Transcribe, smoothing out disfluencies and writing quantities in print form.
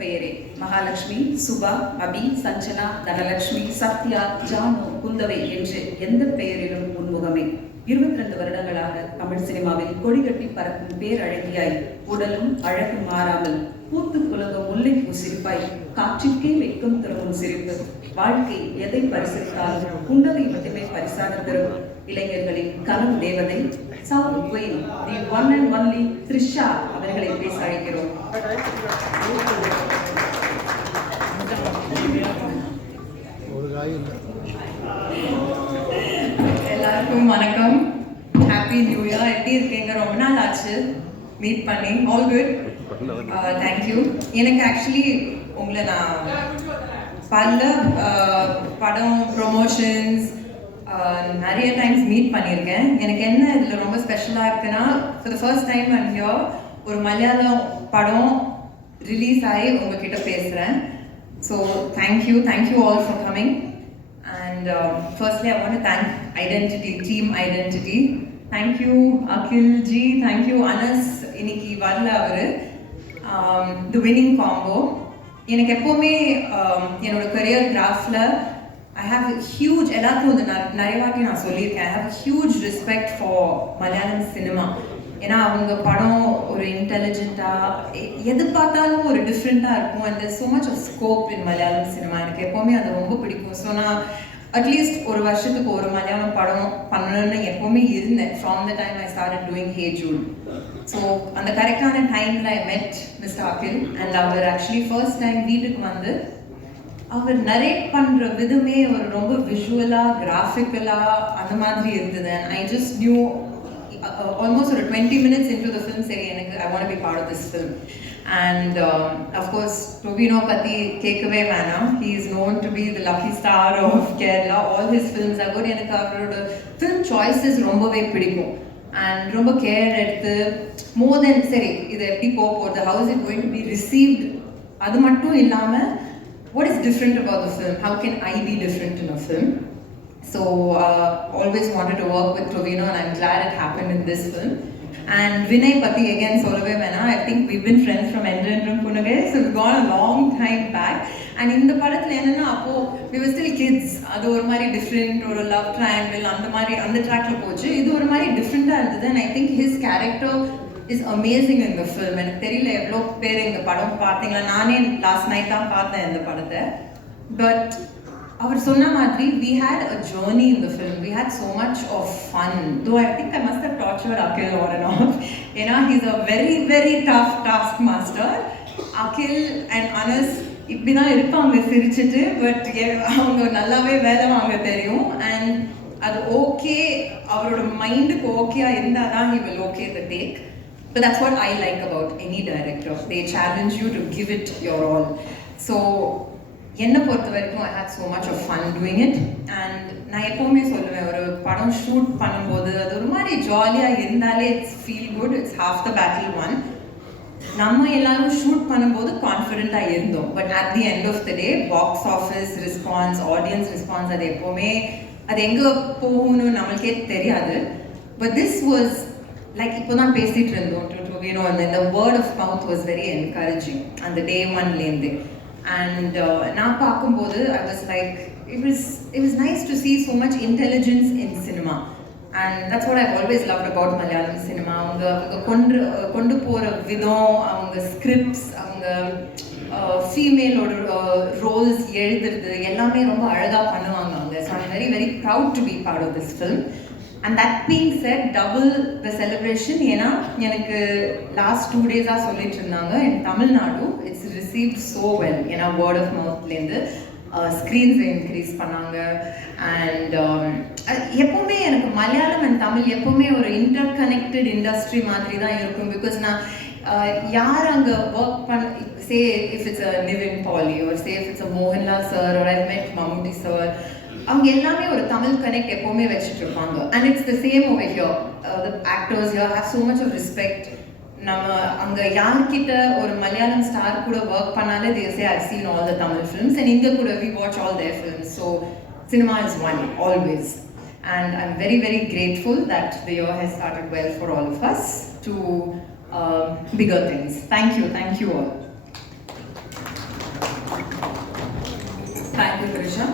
பெயரே. மகாலட்சுமி, சுபா, அபி, சஞ்சனா, தனலட்சுமி, சத்யா, ஜானு, குந்தவை என்று எந்த பெயரிலும் உன்முகமே. 22 வருடங்களாக தமிழ் சினிமாவில் கொடிகட்டி பறக்கும் பேரழகியாய், உடலும் அழகும் மாறாமல் பூத்து குலங்கும் முல்லைப்பூ சிரிப்பாய், காற்றிற்கே வெட்கம் தரும் சிரிப்பு. வாழ்க்கை எதை பரிசளித்தாலும் குந்தவை மட்டுமே பரிசாக பெறும் இளைஞர்களின் கனவு தேவதை south queen, the one and only Trisha அவர்களை பேச அழைக்கிறோம். எல்லாருக்கும் வணக்கம். Happy new year. எப்படி இருக்கீங்க? ரொம்ப நாள் ஆச்சு மீட் பண்ணி. All good, thank you. எனக்கு ஆக்சுவலி உங்களை நான் பல படம் ப்ரொமோஷன்ஸ் நிறைய டைம்ஸ் மீட் பண்ணியிருக்கேன். எனக்கு என்ன இதில் ரொம்ப ஸ்பெஷலாக இருக்குன்னா, for the first time I'm here ஒரு மலையாளம் படம் ரிலீஸ் ஆகி உங்ககிட்ட பேசுகிறேன். So thank you all for coming. And firstly I want to thank identity, team identity. Thank you Akhil ji, thank you Anas. இன்னைக்கு வரல அவர். The winning combo. எனக்கு எப்போவுமே என்னோட கரியர் கிராஃபில் I have a huge, எல்லாருக்கும் வந்து நிறைய வாட்டி நான் சொல்லியிருக்கேன், I have a huge respect for Malayalam cinema. ஏன்னா அவங்க படம் ஒரு இன்டெலிஜென்ட்டாக எது பார்த்தாலும் ஒரு டிஃப்ரெண்ட்டாக இருக்கும். And there's so much of scope in Malayalam cinema. எனக்கு எப்போவுமே அது ரொம்ப பிடிக்கும். ஸோ நான் அட்லீஸ்ட் ஒரு வருஷத்துக்கு ஒரு மலையாளம் படம் பண்ணணும்னு எப்போவுமே இருந்தேன். From the time I started doing Hey Jude. So அந்த கரெக்டான டைமில் I met mister Akhil. And அவர் ஆக்சுவலி ஃபர்ஸ்ட் டைம் வீட்டுக்கு வந்து அவர் நரேட் பண்ணுற விதமே ஒரு ரொம்ப விஷுவலாக கிராஃபிக்கலாக அந்த மாதிரி இருந்தது. And I just knew almost ஒரு 20 minutes into the film, சரி எனக்கு I want be part of this film. And of course Tovino பற்றி கேட்கவே வேணாம். He is known to be the lucky star of Kerala. All his films are good. எனக்கு அவரோட film choices ரொம்பவே பிடிக்கும். அண்ட் ரொம்ப கேர் எடுத்து மோர் தென் சரி இது எப்படி போகுது, how is it going to be received, அது மட்டும் இல்லாமல் what is different about the film? How can I be different in a film? So always wanted to work with Tovino, and I'm glad it happened in this film. And Vinay Pati again solve mena. I think we've been friends from Endrendrum Punage, so we've gone a long time back. And in the padathil enna appo we were still kids. Adu oru mari different, or love triangle and mari and track la pochu. Idu oru mari different ah irundhu. And I think his character is amazing in the film. எனக்கு தெரியல எவ்வளோ பேர் இந்த படம் பார்த்தீங்களா. நானே last night தான் பார்த்தேன் இந்த படத்தை. பட் அவர் சொன்ன மாதிரி we had a journey in the film. We had so much of fun. Though I think I must have tortured Akhil on and off. ஏன்னா he's a very very tough taskmaster. Akhil and Anas இப்படி தான் இருப்பாங்க சிரிச்சிட்டு. But அவங்க நல்லாவே வேலை வாங்க தெரியும். அண்ட் அது ஓகே, அவரோட மைண்டுக்கு ஓகேயா இருந்தால் தான் he will okay the take. But that's what I like about any director. They challenge you to give it your all. So, என்னை பொறுத்த வரைக்கும் I had so much of fun doing it. And நான் எப்போவுமே சொல்லுவேன், ஒரு படம் shoot பண்ணும்போது அது ஒரு மாதிரி ஜாலியாக இருந்தாலே it's feel good, it's half the battle won. நம்ம எல்லாரும் ஷூட் பண்ணும்போது கான்ஃபிடென்ட்டாக இருந்தோம். But at the end of the day box office response, audience response, அது எப்போவுமே அது எங்கே போகணும்னு நம்மளுக்கே தெரியாது. பட் திஸ் வாஸ் like இப்போ தான் பேசிட்டு இருந்தோம் Tovino, and the word of mouth was very encouraging and the day one லேந்து. And நான் பார்க்கும்போது I was like, it was nice to see so much intelligence in cinema. And that's what I've always loved about Malayalam cinema. அவங்க கொண்டு போகிற விதம், அவங்க scripts, அவங்க ஃபீமேலோட Rolle's எழுதுறது எல்லாமே ரொம்ப அழகாக பண்ணுவாங்க அவங்க. So I'm very very proud to be part of this film. And that being said, double the celebration. ஏன்னா எனக்கு லாஸ்ட் 2 days சொல்லிட்டு இருந்தாங்க, in Tamil Nadu it's received so well. ஏன்னா word of mouthலேருந்து ஸ்க்ரீன்ஸை இன்க்ரீஸ் பண்ணாங்க. அண்ட் எப்போவுமே எனக்கு Malayalam and Tamil எப்போவுமே ஒரு இன்டர் கனெக்டட் இண்டஸ்ட்ரி மாதிரி தான் இருக்கும். பிகாஸ் நான் யார் அங்கே ஒர்க் பண்ண, say if it's a Nivin Pauly, or say if it's a Mohanlal sir, or I've met Mammootty sir, அவங்க எல்லாமே ஒரு தமிழ் கனெக்ட் எப்போவுமே வச்சுட்டு இருப்பாங்க. And it's the same over here. The actors here have so much of respect. நம்ம அங்கே யார்கிட்ட ஒரு மலையாளம் ஸ்டார் கூட ஒர்க் பண்ணாலே they say I've seen all the Tamil films, and இங்கே கூட we watch all their films. So cinema is one always. And I'm very very grateful that the year has started well for all of us to bigger things. Thank you all. Thank you Krisha.